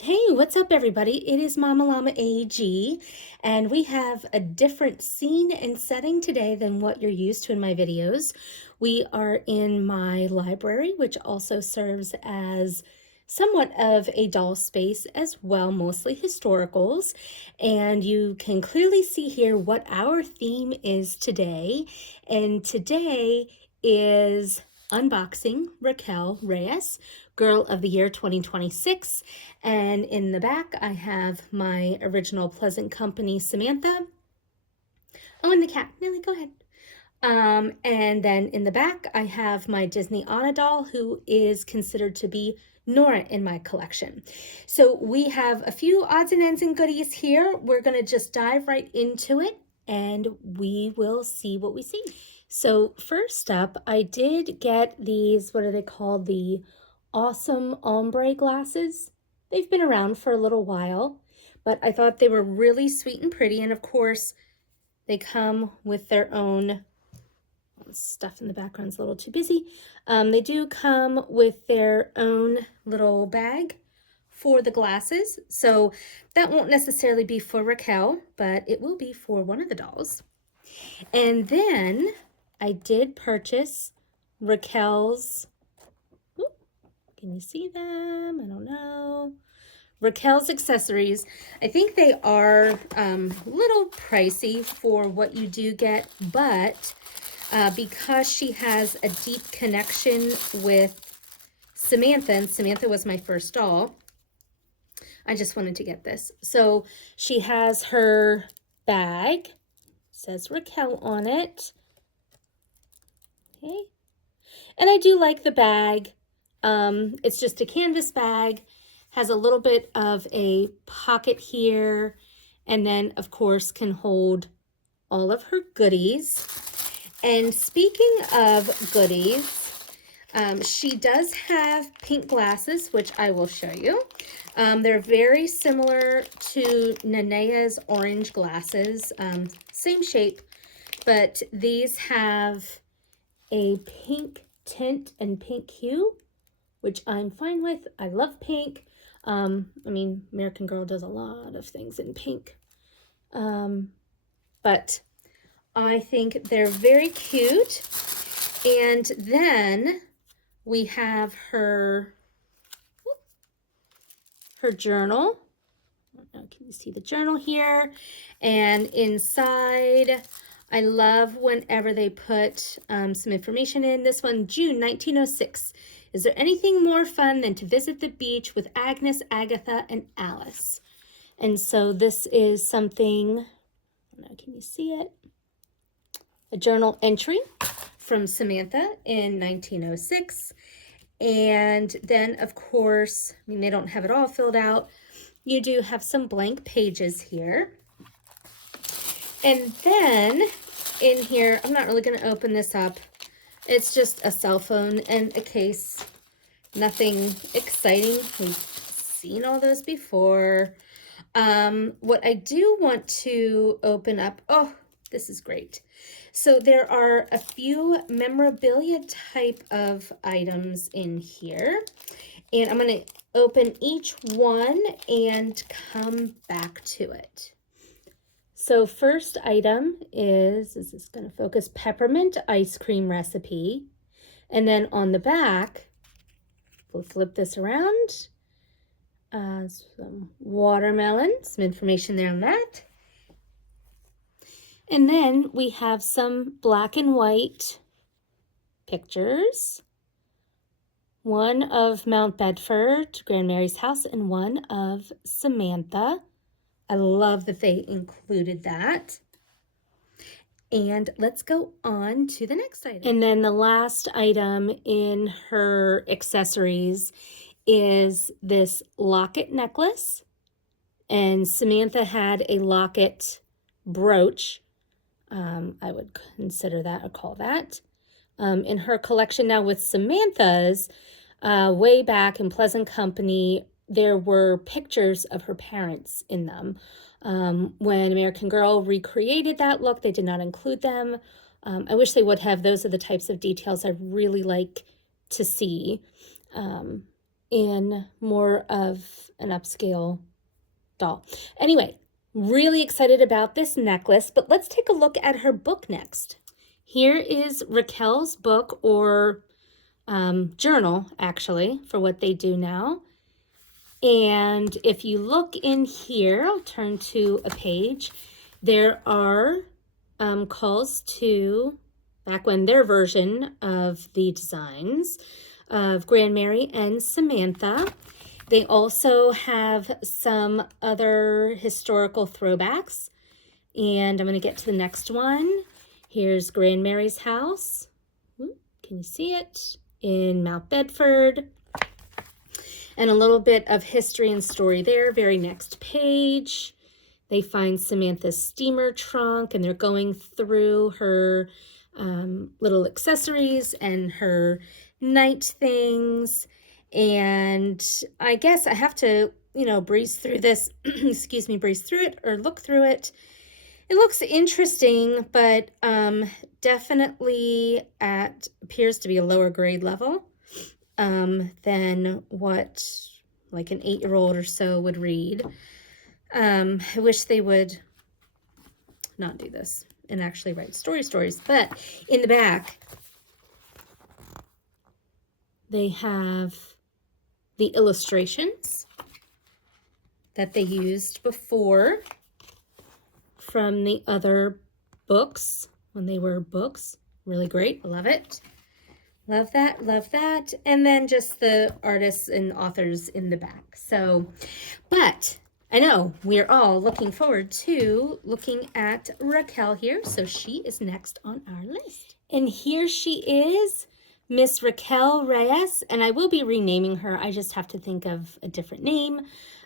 Hey, what's up, everybody? It is Mama Llama AG, and we have a different scene and setting today than what you're used to in my videos. We are in my library, which also serves as somewhat of a doll space as well, mostly historicals. And you can clearly see here what our theme is today. And today is unboxing Raquel Reyes, Girl of the Year 2026. And in the back, I have my original Pleasant Company Samantha. Oh, and the cat. Nelly, go ahead. And then in the back, I have my Disney Anna doll, who is considered to be Nora in my collection. So we have a few odds and ends and goodies here. We're going to just dive right into it, and we will see what we see. So first up, I did get these, what are they called? The Awesome Ombre glasses. They've been around for a little while, but I thought they were really sweet and pretty. And of course, they come with their own stuff in the background's a little too busy. They do come with their own little bag for the glasses. So that won't necessarily be for Raquel, but it will be for one of the dolls. And then I did purchase Raquel's, can you see them? I don't know. Raquel's accessories. I think they are a little pricey for what you do get, but because she has a deep connection with Samantha, and Samantha was my first doll, I just wanted to get this. So she has her bag, says Raquel on it. Okay. And I do like the bag. It's just a canvas bag, has a little bit of a pocket here, and then of course can hold all of her goodies. And speaking of goodies, she does have pink glasses, which I will show you. They're very similar to Nenea's orange glasses, same shape, but these have a pink tint and pink hue, which I'm fine with. I love pink. I mean, American Girl does a lot of things in pink. But I think they're very cute. And then we have her journal. Can you see the journal here? And inside, I love whenever they put some information in. This one, June 1906. Is there anything more fun than to visit the beach with Agnes, Agatha, and Alice? And so this is something, I don't know, can you see it? A journal entry from Samantha in 1906. And then, of course, I mean, they don't have it all filled out. You do have some blank pages here. And then in here, I'm not really going to open this up. It's just a cell phone and a case. Nothing exciting. We've seen all those before. What I do want to open up, oh, this is great. So there are a few memorabilia type of items in here. And I'm going to open each one and come back to it. So first item is this going to focus, peppermint ice cream recipe. And then on the back, we'll flip this around. Some watermelon, some information there on that. And then we have some black and white pictures. One of Mount Bedford, Grand Mary's house, and one of Samantha. I love that they included that. And let's go on to the next item. And then the last item in her accessories is this locket necklace. And Samantha had a locket brooch. I would consider that or call that. In her collection now with Samantha's, way back in Pleasant Company, there were pictures of her parents in them. When American Girl recreated that look, they did not include them. I wish they would have. Those are the types of details I really like to see. in more of an upscale doll. Anyway, really excited about this necklace, but let's take a look at her book next. Here is Raquel's book, or journal, actually, for what they do now. And if you look in here, I'll turn to a page, there are calls to, back when their version of the designs of Grand Mary and Samantha. They also have some other historical throwbacks. And I'm going to get to the next one. Here's Grand Mary's house. Can you see it? In Mount Bedford. And a little bit of history and story there. Very next page. They find Samantha's steamer trunk, and they're going through her little accessories and her night things. And I guess I have to, breeze through this, excuse me, breeze through it or look through it. It looks interesting, but definitely appears to be a lower grade level than what like an 8-year-old or so would read. I wish they would not do this and actually write stories. But in the back, they have the illustrations that they used before from the other books when they were books. Really great. Love it. Love that. Love that. And then just the artists and authors in the back. So, but I know we're all looking forward to looking at Raquel here. So she is next on our list. And here she is, Miss Raquel Reyes. And I will be renaming her. I just have to think of a different name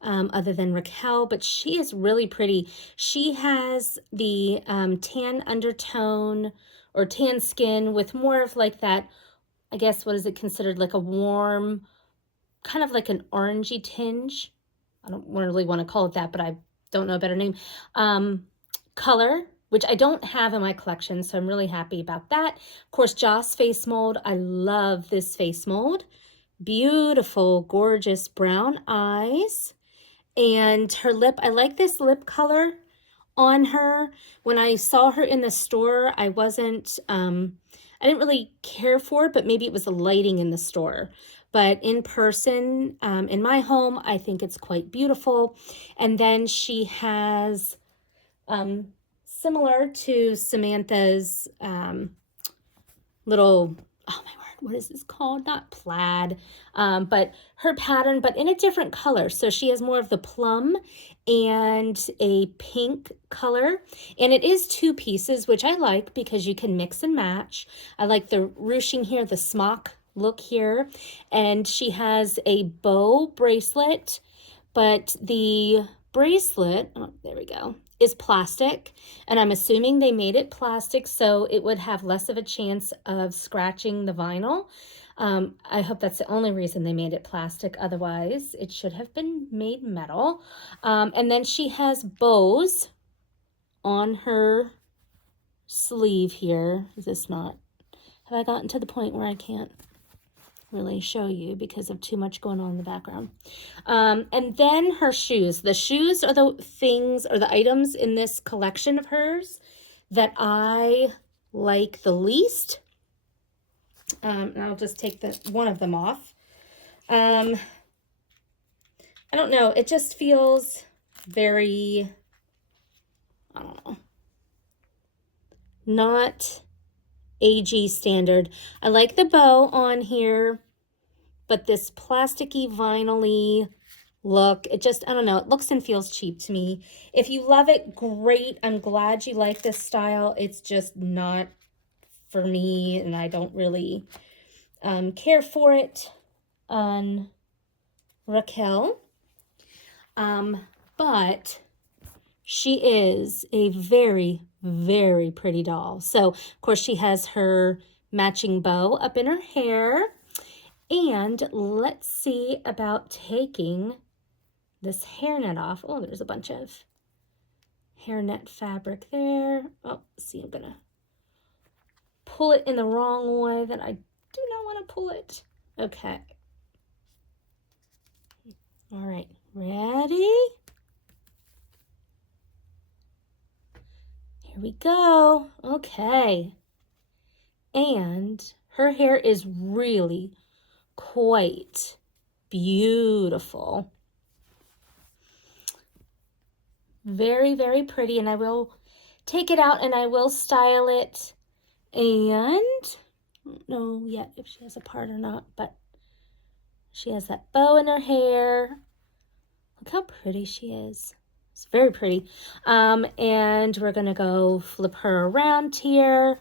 other than Raquel. But she is really pretty. She has the tan undertone or tan skin with more of like that, I guess, what is it considered, like a warm, kind of like an orangey tinge. I don't really want to call it that, but I don't know a better name. Color, which I don't have in my collection, so I'm really happy about that. Of course, Joss face mold. I love this face mold. Beautiful, gorgeous brown eyes. And her lip, I like this lip color on her. When I saw her in the store, I didn't really care for it, but maybe it was the lighting in the store. But in person, in my home, I think it's quite beautiful. And then she has, similar to Samantha's little, oh my word, what is this called? Not plaid, but her pattern, but in a different color. So she has more of the plum and a pink color. And it is 2 pieces, which I like because you can mix and match. I like the ruching here, the smock look here. And she has a bow bracelet, but the bracelet, oh, there we go, is plastic, and I'm assuming they made it plastic so it would have less of a chance of scratching the vinyl. I hope that's the only reason they made it plastic. Otherwise, it should have been made metal. And then she has bows on her sleeve here. Is this not? Have I gotten to the point where I can't really show you because of too much going on in the background? And then her shoes. The shoes are the things or the items in this collection of hers that I like the least. And I'll just take one of them off. I don't know. It just feels very, I don't know, not AG standard. I like the bow on here, but this plasticky, vinyl-y look, it just, I don't know, it looks and feels cheap to me. If you love it, great. I'm glad you like this style. It's just not for me, and I don't really care for it on Raquel. But she is a very, very pretty doll. So, of course, she has her matching bow up in her hair. And let's see about taking this hairnet off. Oh, there's a bunch of hairnet fabric there. Oh, see, I'm gonna pull it in the wrong way that I do not want to pull it. Okay. All right, ready? Here we go. Okay. And her hair is really quite beautiful. Very, very pretty. And I will take it out and I will style it. And I don't know yet if she has a part or not, but she has that bow in her hair. Look how pretty she is. It's very pretty. And we're going to go flip her around here.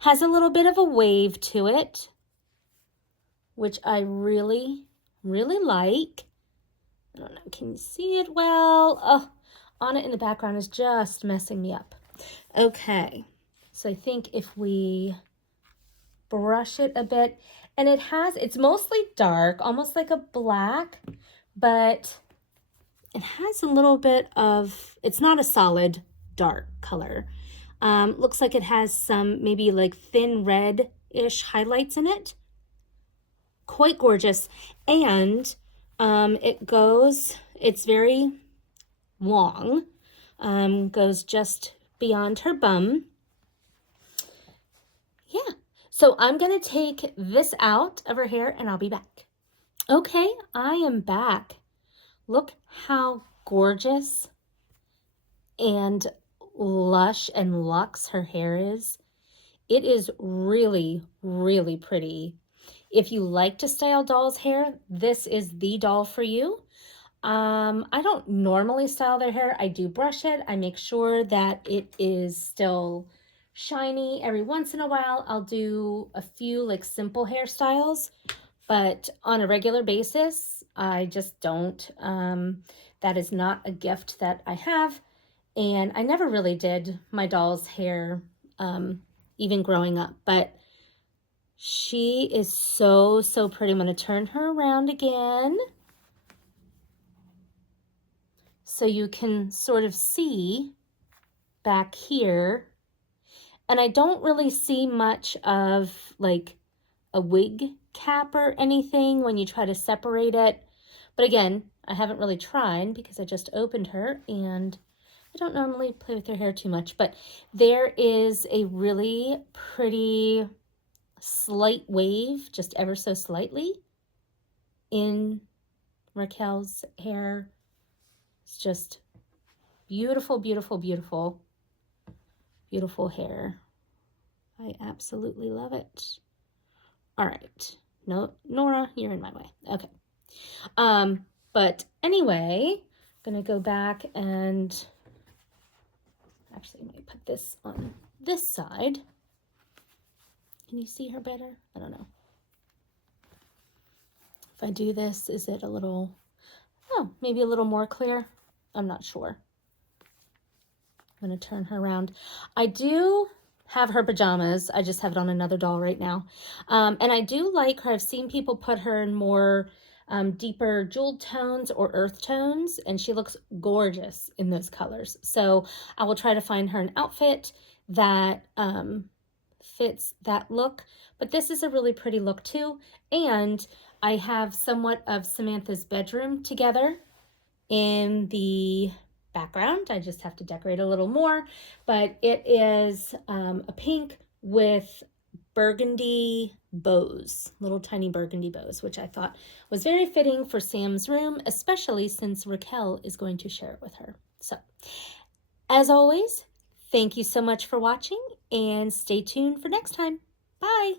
Has a little bit of a wave to it, which I really, really like. I don't know, can you see it well? Oh, on it in the background is just messing me up. Okay, so I think if we brush it a bit, and it's mostly dark, almost like a black, but it has a little bit of, it's not a solid dark color. Looks like it has some maybe like thin red-ish highlights in it. Quite gorgeous. And it's very long, goes just beyond her bum. Yeah, so I'm gonna take this out of her hair and I'll be back. Okay, I am back. Look how gorgeous and lush and luxe her hair is. It is really, really pretty. If you like to style dolls' hair, this is the doll for you. I don't normally style their hair. I do brush it. I make sure that it is still shiny. Every once in a while, I'll do a few like simple hairstyles, but on a regular basis, I just don't. That is not a gift that I have. And I never really did my doll's hair, even growing up, but she is so, so pretty. I'm going to turn her around again so you can sort of see back here. And I don't really see much of like a wig cap or anything when you try to separate it. But again, I haven't really tried because I just opened her and I don't normally play with her hair too much, but there is a really pretty slight wave, just ever so slightly, in Raquel's hair. It's just beautiful, beautiful, beautiful, beautiful hair. I absolutely love it. All right. No, Nora, you're in my way. Okay. But anyway, I'm gonna go back and actually let me put this on this side. Can you see her better? I don't know. If I do this, is it a little, oh, maybe a little more clear? I'm not sure. I'm going to turn her around. I do have her pajamas. I just have it on another doll right now. And I do like her. I've seen people put her in more deeper jeweled tones or earth tones, and she looks gorgeous in those colors. So I will try to find her an outfit that fits that look. But this is a really pretty look too. And I have somewhat of Samantha's bedroom together in the background. I just have to decorate a little more, but it is a pink with burgundy bows, little tiny burgundy bows, which I thought was very fitting for Sam's room, especially since Raquel is going to share it with her. So, as always, thank you so much for watching and stay tuned for next time. Bye.